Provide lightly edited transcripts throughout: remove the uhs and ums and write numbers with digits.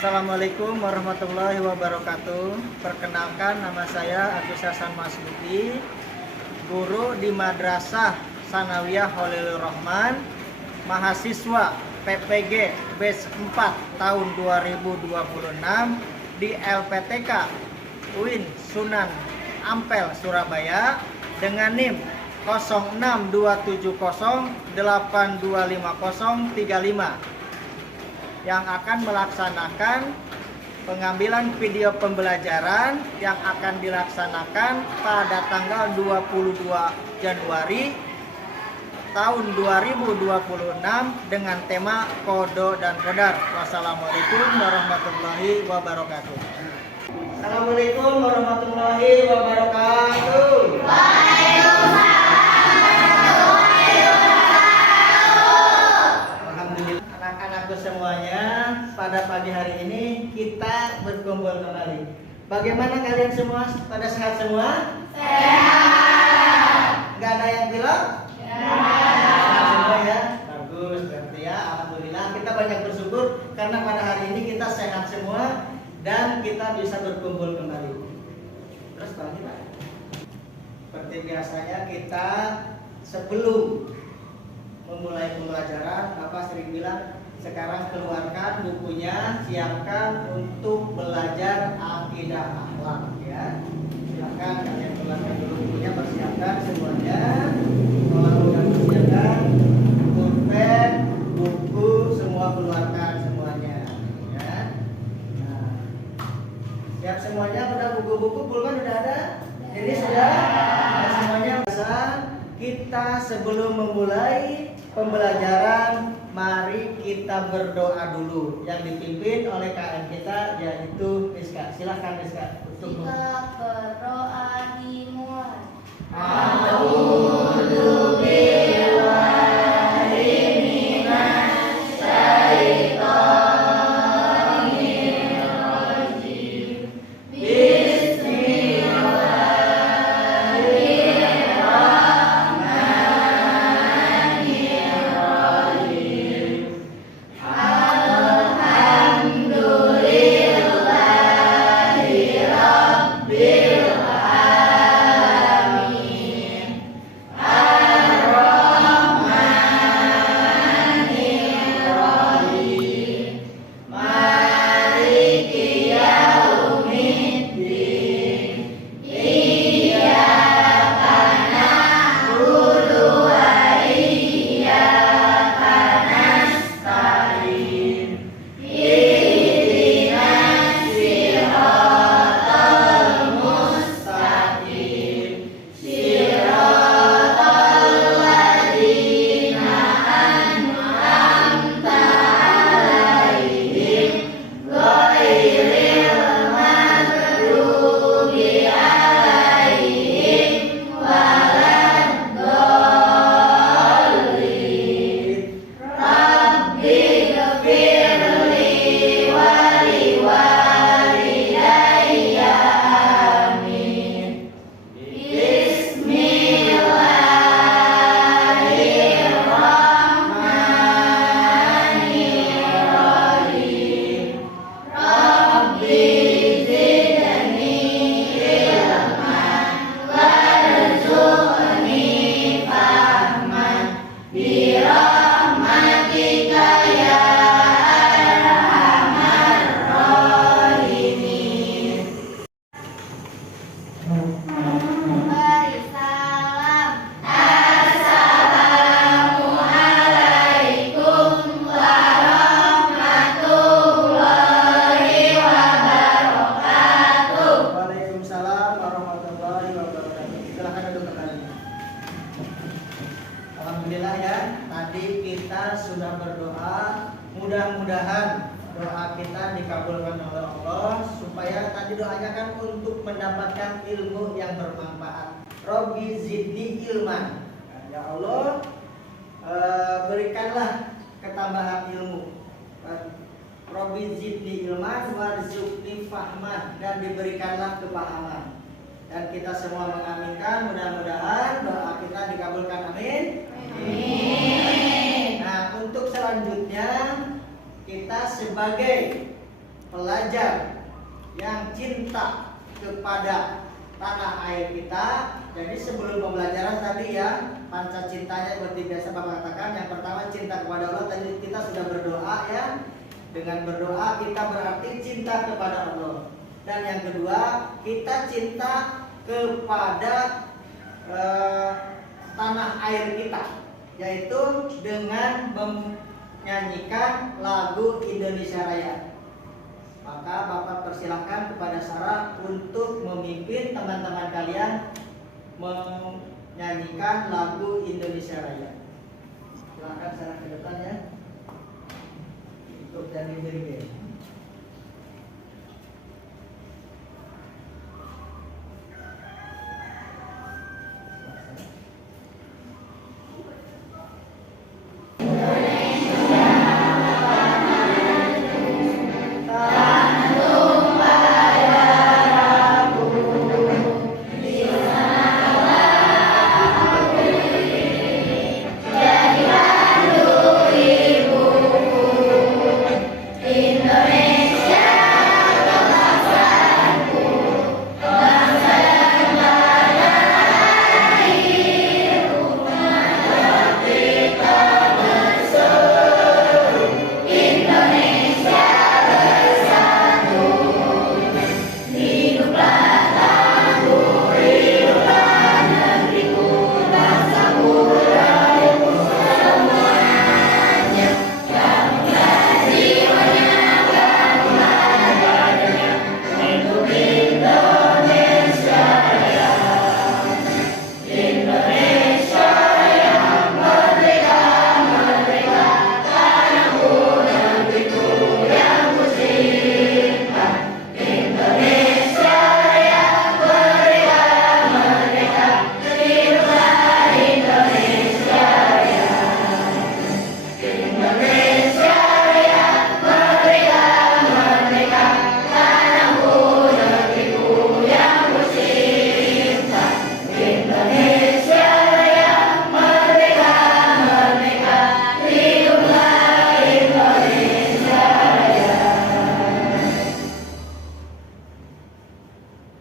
Assalamualaikum warahmatullahi wabarakatuh. Perkenalkan, nama saya Agus Hasan Masbudi, guru di Madrasah Sanawiyah Khalilur Rahman, mahasiswa PPG Batch 4 tahun 2026 di LPTK UIN Sunan Ampel Surabaya dengan NIM 06270825035 yang akan melaksanakan pengambilan video pembelajaran yang akan dilaksanakan pada tanggal 22 Januari tahun 2026 dengan tema Kodo dan Kodar. Wassalamualaikum warahmatullahi wabarakatuh. Assalamualaikum warahmatullahi wabarakatuh. Semuanya, pada pagi hari ini kita berkumpul kembali. Bagaimana kalian semua? Pada sehat semua? Sehat. Gak ada yang pilek? Sehat semua ya? Bagus, berarti ya. Alhamdulillah kita banyak bersyukur karena pada hari ini kita sehat semua dan kita bisa berkumpul kembali. Terus bagi Pak, seperti biasanya kita sebelum memulai pembelajaran, Bapak sering bilang, sekarang keluarkan bukunya, siapkan untuk belajar akidah akhlak ya. Silakan kalian keluarkan dulu bukunya, persiapkan semuanya. Kalau sudah persiapkan pulpen, buku semua keluarkan semuanya ya. Nah, siap semuanya, udah buku-buku, pulpen udah ada? Ini sudah semuanya bisa. Kita sebelum memulai pembelajaran, mari kita berdoa dulu yang dipimpin oleh KM kita yaitu Rizka. Silahkan Rizka untuk berdoa dimulai. A'udzu billahi minasy syaithanir rajim. Alhamdulillah ya, tadi kita sudah berdoa, mudah-mudahan doa kita dikabulkan oleh Allah, supaya tadi doanya kan untuk mendapatkan ilmu yang bermanfaat. Robbi zidni ilman. Ya Allah, berikanlah ketambahan ilmu. Robbi zidni ilman warzuqni fahman, dan diberikanlah kepahaman. Dan kita semua mengaminkan, mudah-mudahan doa kita dikabulkan. Amin. Amin. Nah, untuk selanjutnya kita sebagai pelajar yang cinta kepada tanah air kita. Jadi sebelum pembelajaran tadi ya, panca cintanya seperti biasa Bapak katakan. Yang pertama cinta kepada Allah, tadi kita sudah berdoa ya. Dengan berdoa kita berarti cinta kepada Allah. Dan yang kedua, kita cinta kepada tanah air kita, yaitu dengan menyanyikan lagu Indonesia Raya. Maka Bapak persilahkan kepada Sarah untuk memimpin teman-teman kalian menyanyikan lagu Indonesia Raya. Silakan Sarah ke depan ya. Untuk jadi dirigen.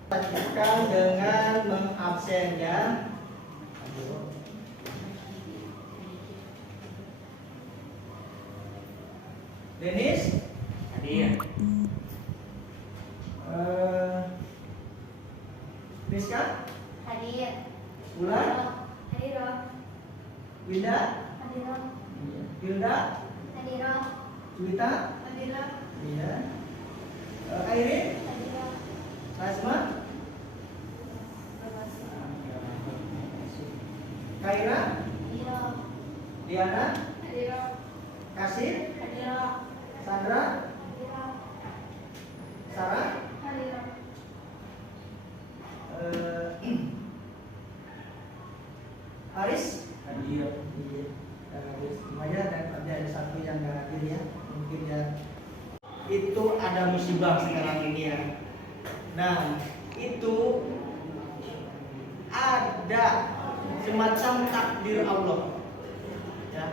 Lanjutkan dengan mengabsennya. Denis? Hadir. Rizka? Hadir. Ulan? Hadir. Winda? Hadir. Hilda? Hadir. Juwita? Hadir. Iya. Airin? Hadir. Rasma? Kaira? Hadir. Diana? Hadir. Kasih? Hadir. Sandra? Hadir. Sarah? Hadir. Haris? Hadir. Semuanya ada satu yang nggak hadir ya, mungkin ya. Itu ada musibah sekarang ini ya. Nah, itu ada semacam takdir Allah. Ya,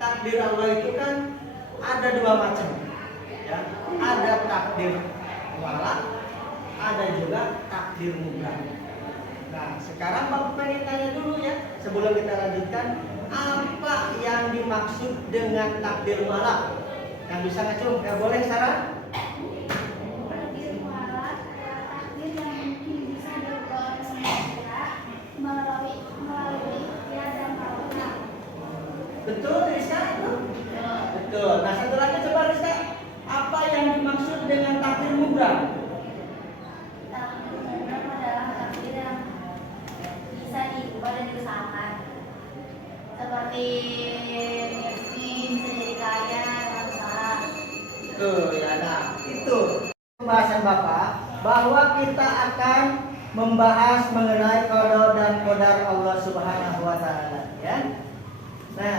takdir Allah itu kan ada dua macam. Ya, ada takdir mutlak, ada juga takdir mutlak. Nah, sekarang Bapak pengen tanya dulu ya, sebelum kita lanjutkan, apa yang dimaksud dengan takdir mutlak? Yang bisa ngacung, ya boleh Sarah? Takdir mutlak adalah takdir yang mungkin bisa diubah oleh manusia melalui ikhtiar dan tawakal. Betul Rizka itu? Betul. Nah, satu lagi coba Rizka, apa yang dimaksud dengan takdir mutlak? Takdir mutlak adalah takdir yang bisa diubah dan diusahakan. Seperti miskin bisa jadi kaya dengan usaha. Tuh ya, nah itu pembahasan Bapak bahwa kita akan membahas mengenai qada dan qadar Allah Subhanahu wa taala ya. Nah,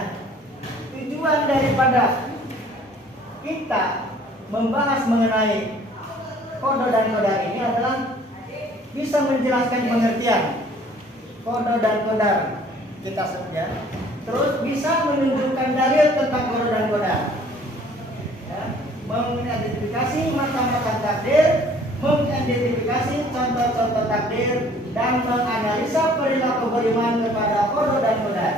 tujuan daripada kita membahas mengenai qada dan qadar ini adalah bisa menjelaskan pengertian qada dan qadar kita saja. Terus bisa menunjukkan dalil tentang qada dan qadar. Ya, mengidentifikasi macam-macam takdir, dan menganalisa perilaku beriman kepada qada dan qadar.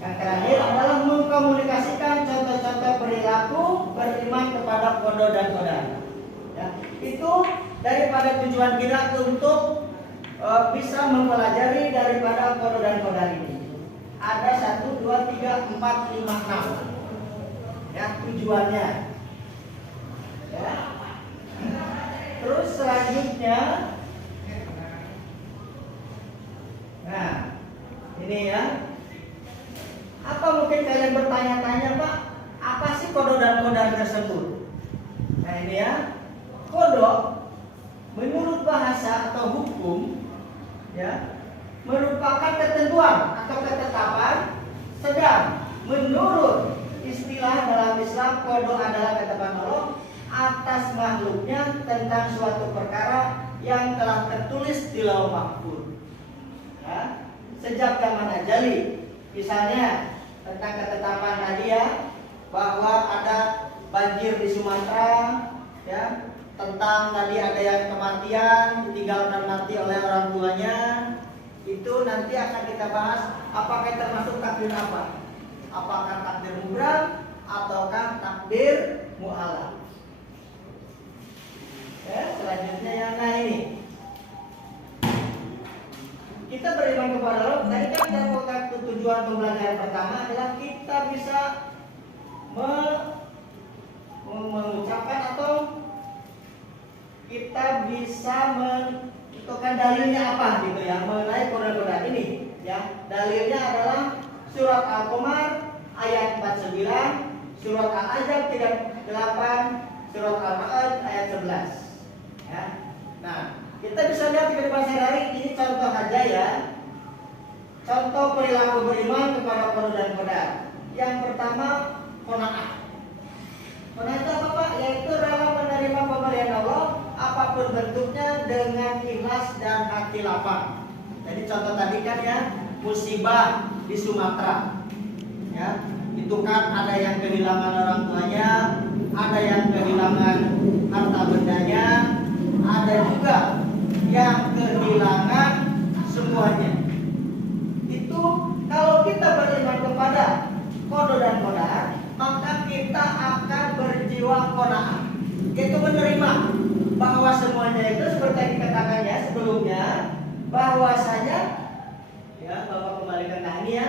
Yang terakhir adalah mengkomunikasikan contoh-contoh perilaku beriman kepada qada dan qadar. Ya, itu daripada tujuan kita untuk bisa mempelajari daripada qada dan qadar ini. Ada 1, 2, 3, 4, 5, 6. Ya, tujuannya. Ya. Terus selanjutnya, nah ini ya, apa mungkin kalian bertanya-tanya, Pak, apa sih qada dan qadar tersebut? Nah ini ya, qada menurut bahasa atau hukum ya merupakan ketentuan atau ketetapan, sedang menurut istilah dalam Islam qada adalah ketetapan Allah atas makhluknya tentang suatu perkara yang telah tertulis di lauh mahfuz. Ya, sejak zaman ajali. Misalnya tentang ketetapan tadi ya, bahwa ada banjir di Sumatera, ya, tentang tadi ada yang kematian ditinggalkan mati oleh orang tuanya. Itu nanti akan kita bahas apakah termasuk takdir apa? Apakah takdir mubram ataukah takdir mu'alaf? Ya, selanjutnya yang nah ini. Kita beriman kepada Allah. Tadi kan merupakan tujuan pembelajaran pertama adalah kita bisa mengucapkan atau kita bisa menentukan dalilnya apa gitu ya mengenai qada ini ya. Dalilnya adalah surat Al-Qamar ayat 49, surat Al-Ahzab 38, surat Al-Ma'ad ayat 11. Ya. Nah, kita bisa lihat di kehidupan sehari-hari ini contoh aja ya. Contoh perilaku beriman kepada qada dan qadar. Yang pertama, qanaah. Qanaah itu apa, Pak? Yaitu rela menerima pemberian Allah apapun bentuknya dengan ikhlas dan hati lapang. Jadi contoh tadi kan ya, musibah di Sumatera. Ya, itu kan ada yang kehilangan orang tuanya, ada yang kehilangan harta bendanya, ada juga yang kehilangan semuanya. Itu kalau kita beriman kepada qada dan qadar, maka kita akan berjiwa qanaah, yaitu menerima bahwa semuanya itu seperti yang dikatakannya sebelumnya, bahwasanya ya, Bapak kembalikan ini ya,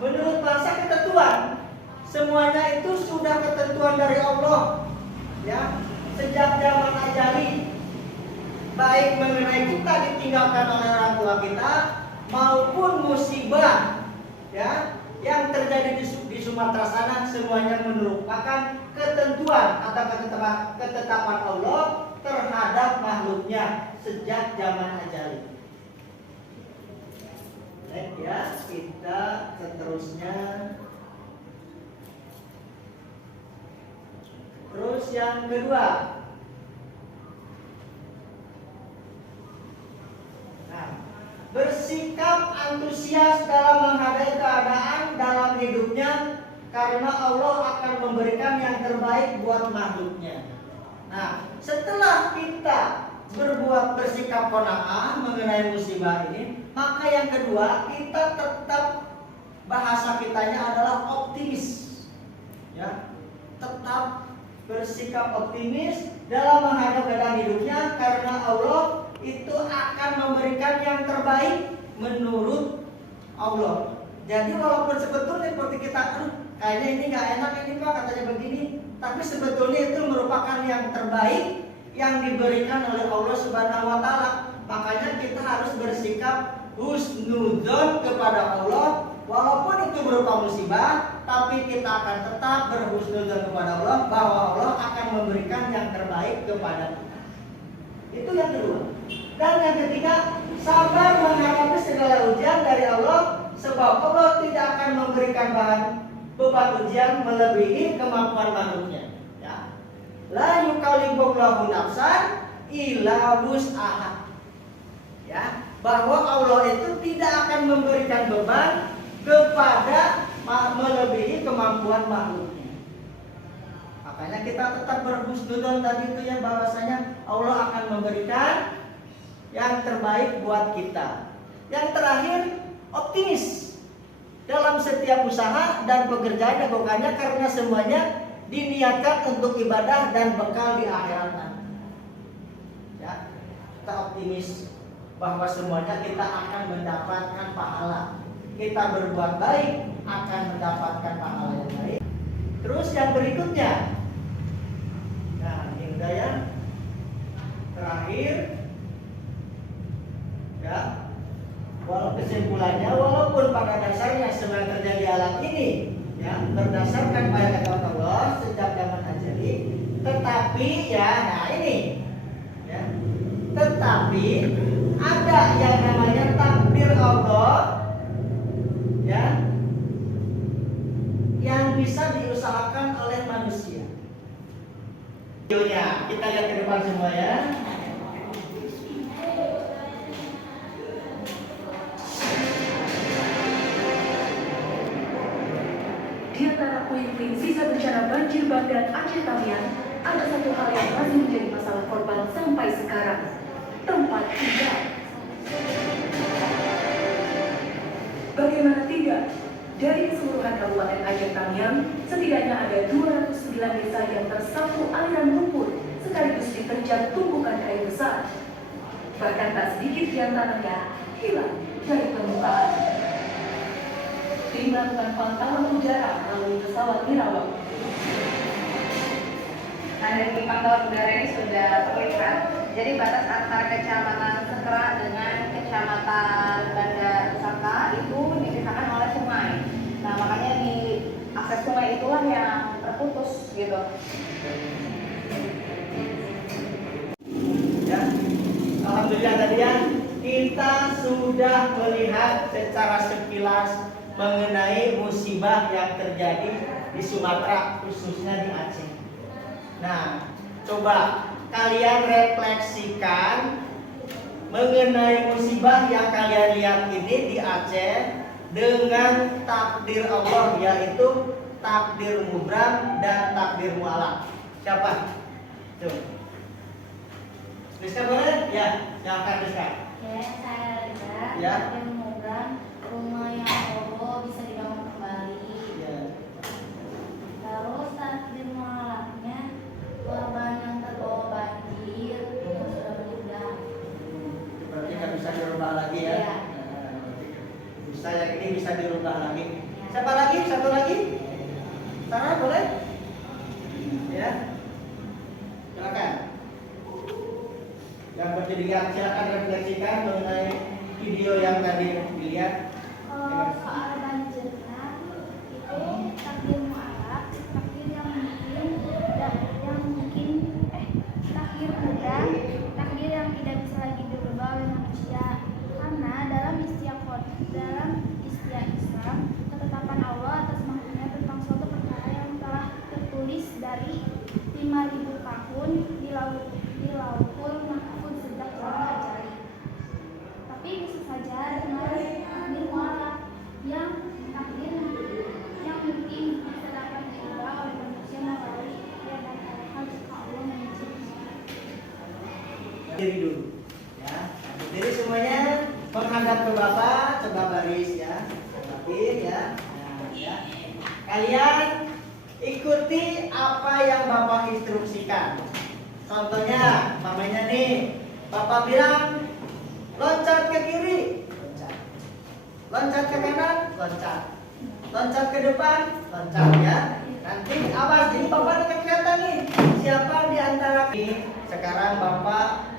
menurut bahasa ketentuan, semuanya itu sudah ketentuan dari Allah ya, sejak zaman ajali. Baik mengenai kita ditinggalkan oleh orang tua kita maupun musibah ya yang terjadi di Sumatera sana, semuanya merupakan ketentuan atau ketetapan Allah terhadap makhluknya sejak zaman ajali. Baik ya, kita seterusnya. Terus yang kedua, bersikap antusias dalam menghadapi keadaan dalam hidupnya karena Allah akan memberikan yang terbaik buat makhluknya. Nah, setelah kita bersikap qanaah mengenai musibah ini, maka yang kedua kita tetap bahasa kitanya adalah optimis. Ya, tetap bersikap optimis dalam menghadapi keadaan hidupnya karena Allah itu akan memberikan yang terbaik menurut Allah. Jadi walaupun sebetulnya seperti kita, kayaknya ini nggak enak ini Pak katanya begini, tapi sebetulnya itu merupakan yang terbaik yang diberikan oleh Allah Subhanahu Wa Taala. Makanya kita harus bersikap husnudzon kepada Allah, walaupun itu berupa musibah, tapi kita akan tetap berhusnudzon kepada Allah bahwa Allah akan memberikan yang terbaik kepada kita. Itu yang kedua. Dan yang ketiga, sabar menghadapi segala ujian dari Allah, sebab Allah tidak akan memberikan beban ujian melebihi kemampuan makhluknya. Ya. La yukallifullahu nafsan illa wus'aha. Ya, bahwa Allah itu tidak akan memberikan beban kepada melebihi kemampuan makhluknya. Makanya kita tetap berhusnudzon tadi itu ya, bahwasanya Allah akan memberikan yang terbaik buat kita. Yang terakhir, optimis dalam setiap usaha dan pekerjaan dilakukannya karena semuanya diniatkan untuk ibadah dan bekal di akhirat nanti. Ya, kita optimis bahwa semuanya kita akan mendapatkan pahala. Kita berbuat baik akan mendapatkan pahala yang baik. Terus yang berikutnya, nah ini udah ya. Terakhir, ya. Kesimpulannya, walaupun pada dasarnya semua yang terjadi alam ini, ya, berdasarkan pada kata Allah sejak zaman azali, tetapi ya, nah ini, ya, tetapi ada yang namanya takdir Allah, ya, yang bisa diusahakan oleh manusia. Videonya kita lihat ke depan semua ya. Di antara puing-puing sisa bencana banjir bandang Aceh Tamiang, ada satu hal yang masih menjadi masalah korban sampai sekarang: tempat tinggal. Bagaimana tidak? Dari keseluruhan Kabupaten Aceh Tamiang, setidaknya ada 209 desa yang tersapu aliran lumpur sekaligus diterjang tumpukan kayu besar. Bahkan tak sedikit di antaranya hilang dari permukaan. Tim melakukan pantauan udara melalui pesawat nirawak. Nah, dari pantauan udara ini sudah terlihat. Jadi batas antara kecamatan Sekera dengan kecamatan Banda Saka itu dipisahkan oleh sungai. Nah, makanya di akses sungai itulah yang terputus gitu. Ya, alhamdulillah tadi ya kita sudah melihat secara sekilas mengenai musibah yang terjadi di Sumatera, khususnya di Aceh. Nah, coba kalian refleksikan mengenai musibah yang kalian lihat ini di Aceh dengan takdir Allah, yaitu takdir mubram dan takdir mu'alaq. Siapa? Tuh. Rizka boleh? Ya, silakan Rizka. Ya, saya lihat Ya. yang mudah rumah yang roboh bisa dibangun kembali. Ya. Terus takdir mualafnya korban yang terbawa banjir itu sudah meninggal. Berarti nggak bisa dirubah lagi ya? Ya. Bisa yang ini bisa dirubah lagi. Siapa lagi? Satu lagi? Sarah boleh? Ya. Silakan. Yang bertiga silakan refleksikan mengenai video yang tadi dilihat. Kalau soal banjirnya itu takdir mualaf, takdir yang mungkin takdir mudah, takdir yang tidak bisa lagi dirubah oleh manusia. Karena dalam dalam istilah Islam, ketetapan Allah atas makhluknya tentang suatu perkara yang telah tertulis dari 5.000 tahun di Lauhul Mahfuz sejak zaman azali. Tapi bisa saja dengan takdir mualaf yang mungkin bisa dapat diubah oleh manusia melalui dan hal jika Allah mengizinkan. Diri dulu, ya. Jadi semuanya menghadap ke Bapak, coba baris ya, rapi ya. Nah, ya. Kalian ikuti apa yang Bapak instruksikan. Contohnya, mamanya nih, Bapak bilang loncat ke kiri, loncat. Loncat ke kanan, loncat. Loncat ke depan, loncat ya. Nanti awas, jadi Bapak akan kelihatan nih siapa di antara ini. Sekarang Bapak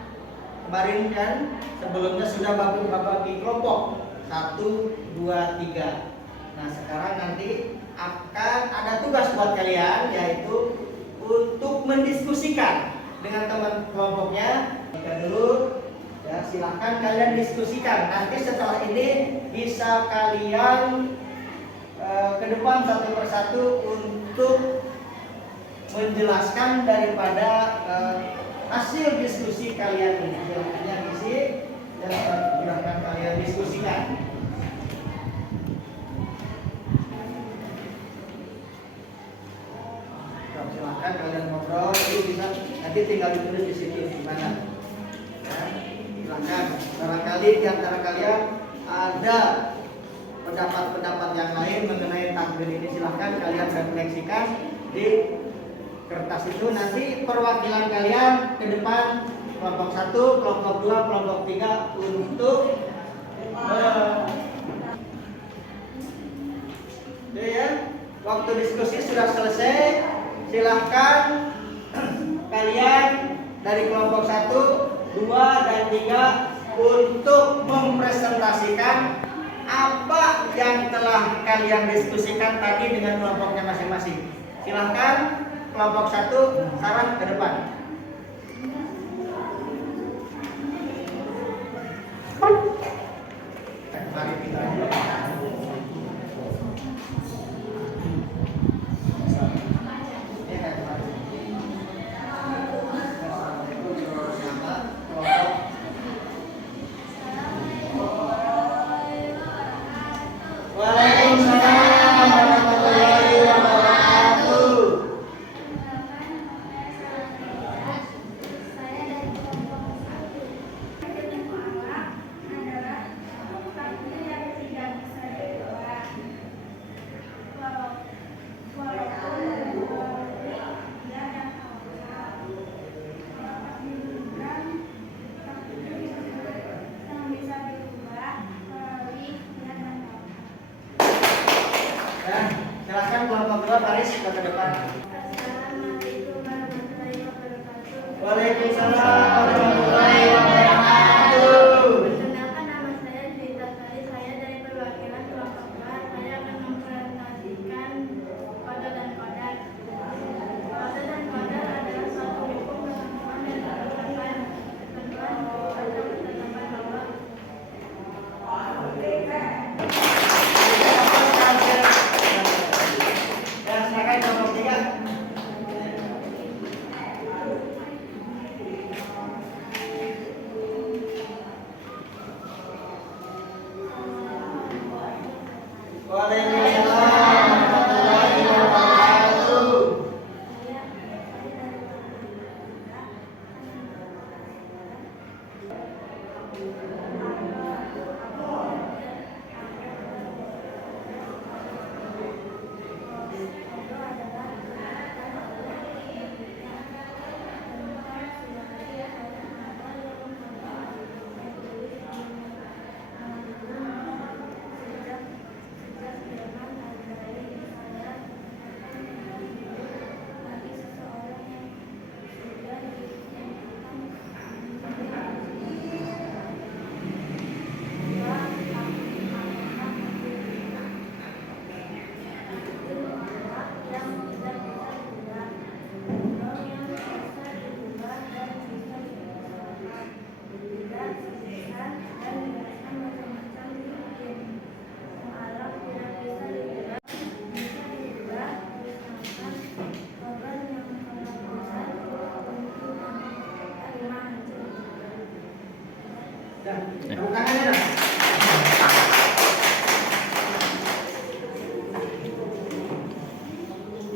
kemarin kan sebelumnya sudah Bapak bagi kelompok 1, 2, 3. Nah sekarang nanti akan ada tugas buat kalian, yaitu untuk mendiskusikan dengan teman kelompoknya. Kita dulu ya, silahkan kalian diskusikan. Nanti setelah ini bisa kalian ke depan satu persatu untuk menjelaskan daripada hasil diskusi kalian ini. Silahkan isi dan silahkan kalian diskusikan. Silahkan kalian ngobrol, itu bisa nanti tinggal ditulis di situ gimana. Ya, silahkan. Barangkali di antara kalian ada pendapat-pendapat yang lain mengenai takbir ini, silahkan kalian refleksikan di kertas itu. Nanti perwakilan kalian ke depan, kelompok 1, kelompok 2, kelompok 3 untuk ya, waktu diskusi sudah selesai. Silahkan kalian dari kelompok 1, 2, dan 3 untuk mempresentasikan apa yang telah kalian diskusikan tadi dengan kelompoknya masing-masing. Silahkan kelompok 1, Sarah ke depan. Mari kita Waalaikumsalam warahmatullahi wabarakatuh. Saya dari kelompok 1. Yang mualaf adalah takbir yang tidak bisa diubah. Walaupun dia yang awal. Takbir yang bisa diubah melalui dia dan Ya, silahkan kelompok 2 Paris ke depan. Assalamualaikum warahmatullahi wabarakatuh. Waalaikumsalam warahmatullahi wabarakatuh. Perkenalkan, nama saya Juwita Sari. Saya dari perwakilan kelompok 2. Saya akan mempresentasikan kode dan kodar. Kode dan kodar adalah suatu hukum ketentuan dan ketetapan atau ketetapan Allah. Ya, silakan kelompok 3. Waalaikumsalam warahmatullahi wabarakatuh. Tepuk tangannya dong.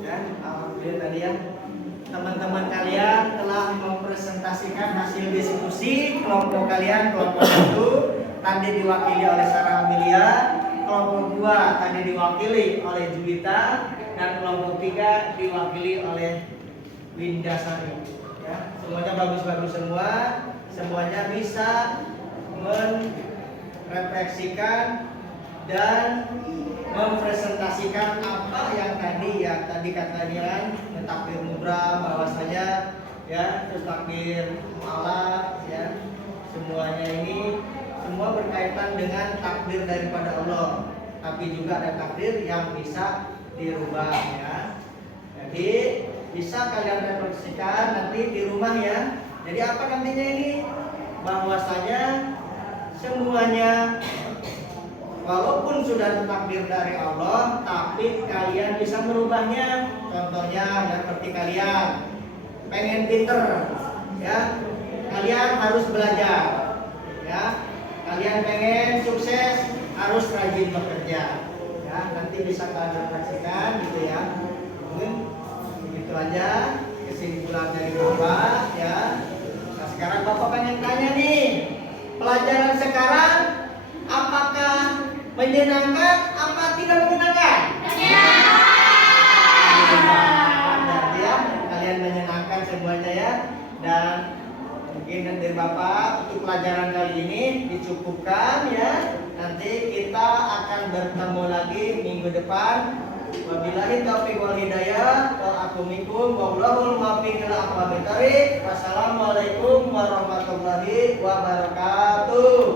Ya, alhamdulillah tadi ya, teman-teman kalian telah mempresentasikan hasil diskusi kelompok kalian. Kelompok 1 tadi diwakili oleh Sarah Amelia, kelompok 2 tadi diwakili oleh Juwita, dan kelompok 3 diwakili oleh Winda Sari. Ya, semuanya bagus-bagus semua, semuanya bisa merefleksikan dan mempresentasikan apa yang tadi katanya takbir mubram, bahwasanya ya, terus takbir mualaf, ya, semuanya ini semua berkaitan dengan takdir daripada Allah, tapi juga ada takdir yang bisa dirubah, ya. Jadi bisa kalian refleksikan nanti di rumah, ya. Jadi apa nantinya ini, bahwasanya semuanya walaupun sudah takdir dari Allah, tapi kalian bisa merubahnya. Contohnya ya, seperti kalian pengen pinter, ya, kalian harus belajar, ya. Kalian pengen sukses, harus rajin bekerja, ya. Nanti bisa kalian refleksikan gitu, ya. Mungkin begitu aja kesimpulan dari Bapak, ya. Nah, sekarang Bapak pengen tanya nih, Pelajaran sekarang apakah menyenangkan apa tidak menyenangkan? Berarti ya, kalian menyenangkan semuanya ya. Dan mungkin dari Bapak untuk pelajaran kali ini dicukupkan ya. Nanti kita akan bertemu lagi minggu depan. Wabillahi taufiq wal hidayah wal akumikum wallahul muwaffiq ila aqwamit thoriq. Wassalamualaikum warahmatullahi wabarakatuh.